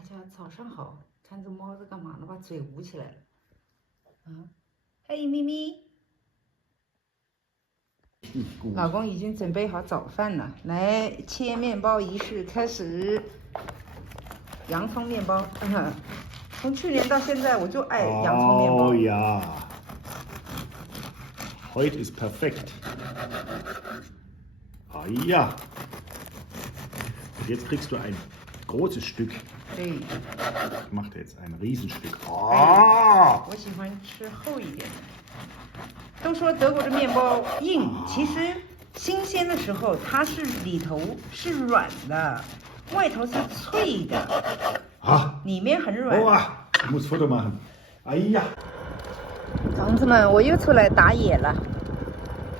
大家早上好，看这猫在干嘛呢？把嘴捂起来了。啊，嘿，咪咪，老公已经准备好早饭了，来切面包仪式开始。洋葱面包，从去年到现在我就爱洋葱面包。Oh ja. Heute ist perfekt. Ah ja. Und jetzt kriegst du ein großes Stück. 对， Ich mache dir jetzt ein Riesenstück. Oh! 我喜欢吃厚一点的。都说德国的面包硬，其实新鲜的时候它是里头是软的，外头是脆的， Ah, 里面很软。 oh, ich muss Foto machen. Ah ja. 同志们，我又出来打野了，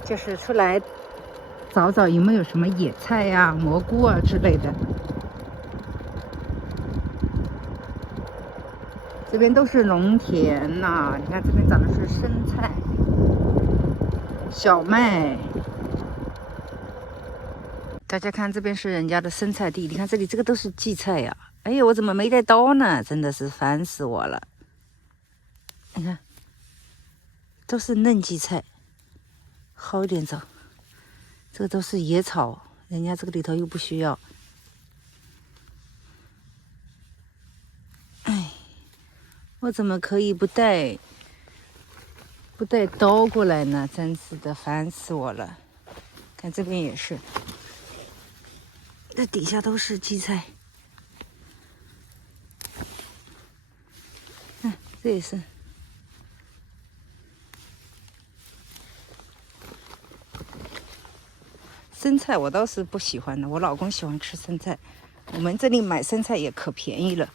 就是出来找找有没有什么野菜呀、蘑菇啊之类的。这边都是农田呐、你看这边长的是生菜、小麦。大家看，这边是人家的生菜地，你看这里这个都是荠菜呀、哎呀，我怎么没带刀呢？真的是烦死我了。你看，都是嫩荠菜，好一点找。这个都是野草，人家这个里头又不需要。哎，我怎么可以不带刀过来呢？真是的，烦死我了。看这边也是，这底下都是荠菜。看，这也是。生菜我倒是不喜欢的，我老公喜欢吃生菜。我们这里买生菜也可便宜了。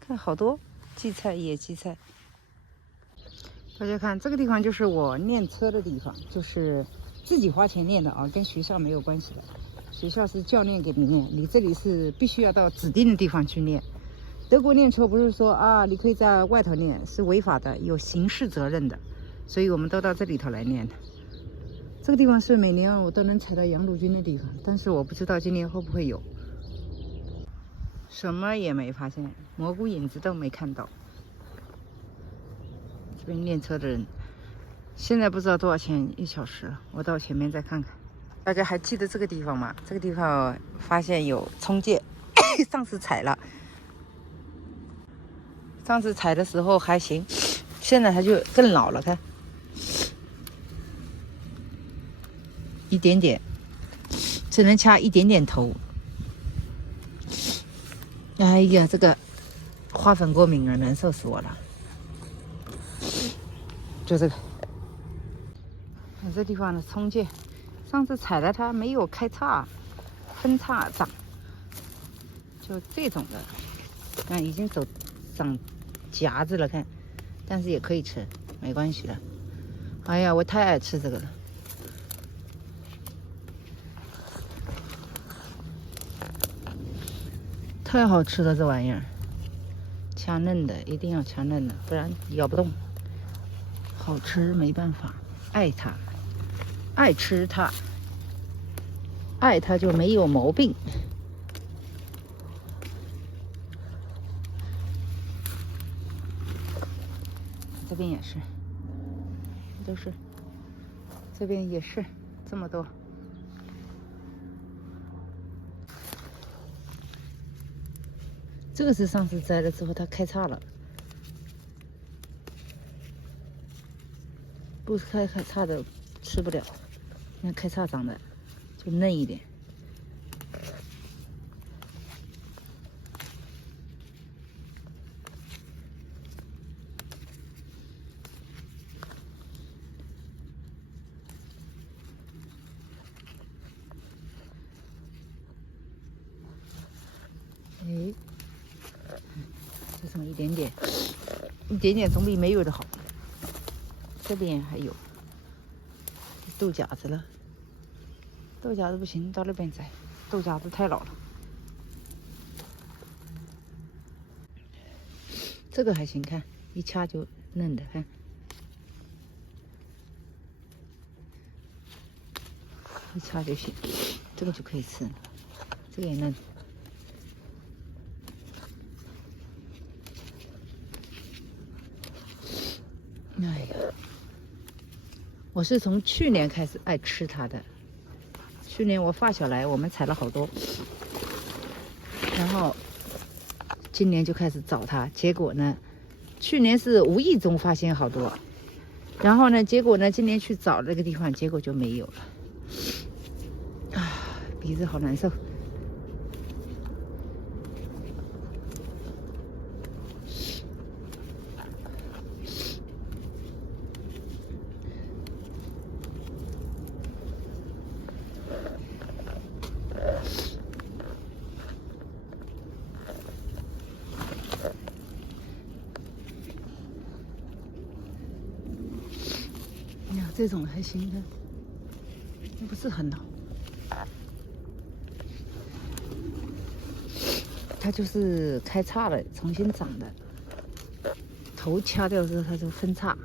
看好多荠菜、野荠菜。大家看这个地方就是我练车的地方，就是自己花钱练的啊，跟学校没有关系的。学校是教练给你练，你这里是必须要到指定的地方去练。德国练车不是说啊，你可以在外头练，是违法的，有刑事责任的，所以我们都到这里头来练的。这个地方是每年我都能踩到羊乳菌的地方，但是我不知道今年会不会有。什么也没发现，蘑菇影子都没看到。这边练车的人，现在不知道多少钱1小时了，我到前面再看看。大家还记得这个地方吗？这个地方发现有冲介，上次踩了，上次踩的时候还行，现在它就更老了，看。一点点，只能掐一点点头。哎呀，这个花粉过敏了，难受死我了。就这个，这地方的冲介，上次踩了它没有开叉，分叉长，就这种的，看已经长夹子了，看，但是也可以吃，没关系的。哎呀，我太爱吃这个了。太好吃了，这玩意儿，掐嫩的，一定要掐嫩的，不然咬不动。好吃没办法，爱它，爱吃它，爱它就没有毛病。这边也是，都是，这边也是这么多。这个是上次摘了之后它开叉了，不开叉的吃不了。你看开叉长的就嫩一点。哎，就这么一点点，一点点总比没有的好。这边还有豆荚子了，豆荚子不行，到那边摘。豆荚子太老了。这个还行，看一掐就嫩的，看。一掐就行，这个就可以吃，这个也嫩。哎呀，我是从去年开始爱吃它的。去年我发小来，我们采了好多，然后今年就开始找它。结果呢，去年是无意中发现好多，然后呢，结果呢，今年去找这个地方，结果就没有了。啊，鼻子好难受。呀，这种还行的，又不是很老。它就是开叉了，重新长的。头掐掉之后，它就分叉。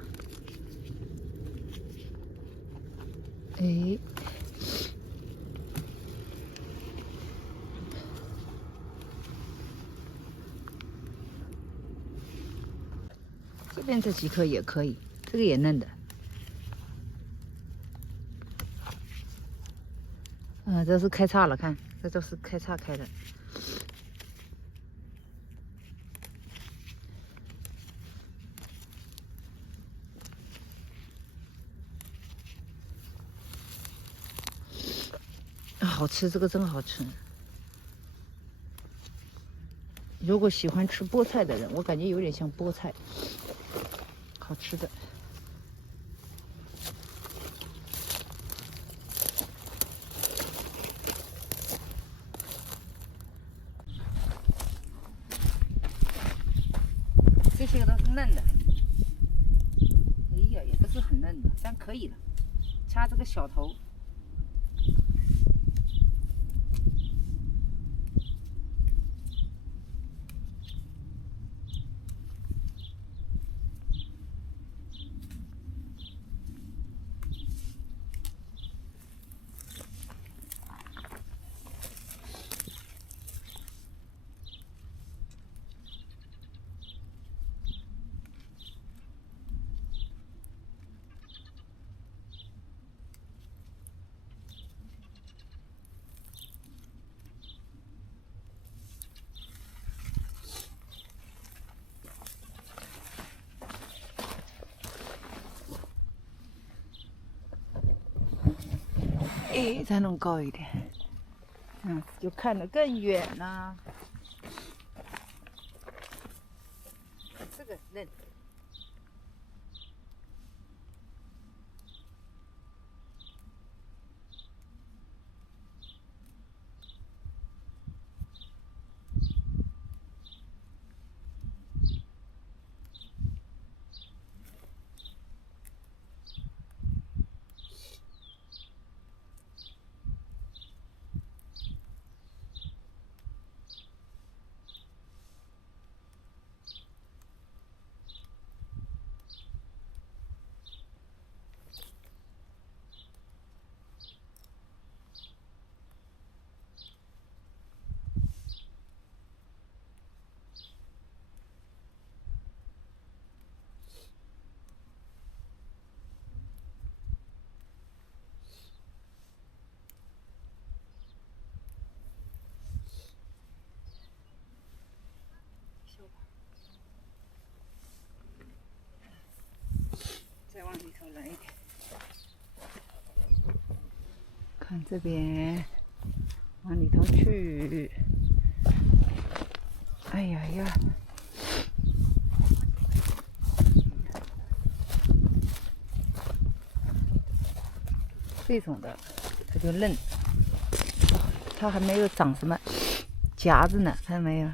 哎，这边这几颗也可以，这个也嫩的。这是开叉了，看，这都是开叉开的。好吃，这个真好吃。如果喜欢吃菠菜的人，我感觉有点像菠菜，好吃的。这些都是嫩的，哎呀，也不是很嫩的，但可以了。掐这个小头。哎，再弄高一点，这样子就看得更远啦。这个嫩。再往里头来一点，看这边，往里头去。哎呀呀！这种的，它就嫩，它还没有长什么夹子呢，看到没有？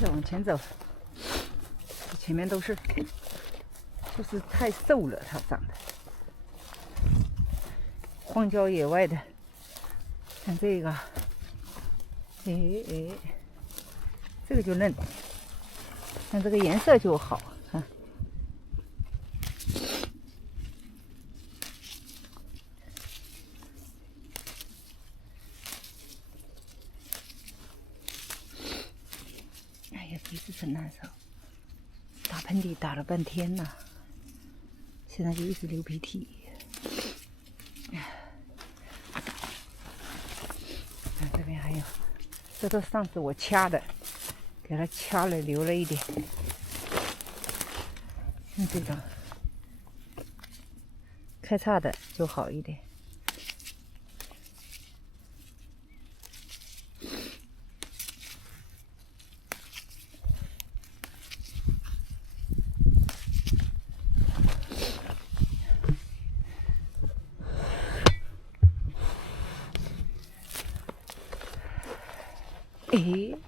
再往前走，前面都是，就是太瘦了，它长得。荒郊野外的看这个，这个就嫩，看这个颜色就好，看。哎呀，鼻子真难受，打喷嚏打了半天呢，现在就一直流鼻涕。这边还有，这都上次我掐的，给它掐了，留了一点。像这种开叉的就好一点。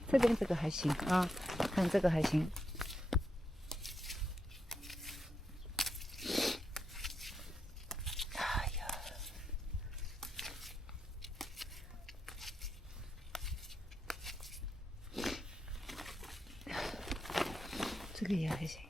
这边这个还行啊，看这个还行。哎呀，这个也还行。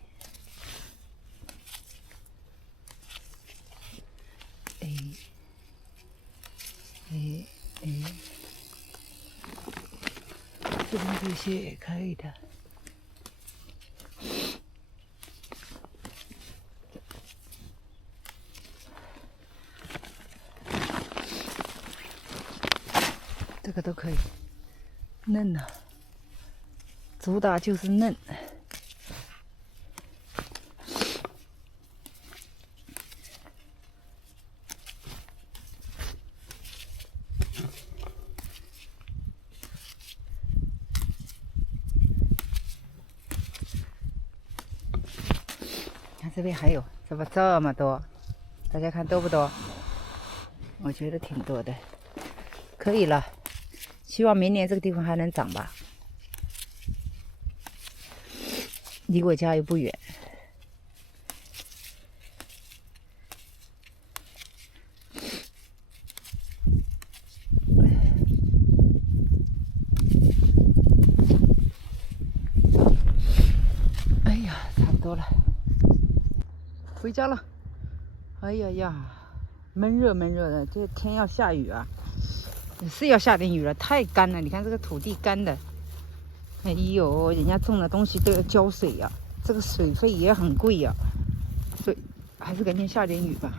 这边这些也可以的。这个都可以，嫩呐，主打就是嫩。看这边还有，怎么这么多？大家看多不多？我觉得挺多的，可以了。希望明年这个地方还能长吧，离我家又不远。哎呀，差不多了，回家了。哎呀呀，闷热闷热的，这天要下雨啊！是要下点雨了，太干了。你看这个土地干的，哎呦，人家种的东西都要浇水呀，这个水费也很贵呀，所以还是赶紧下点雨吧。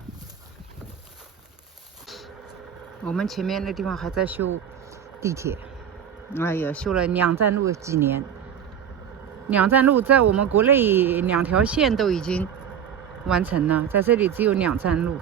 我们前面那地方还在修地铁，哎呀，修了2站路几年，2站路在我们国内2条线都已经完成了，在这里只有2站路。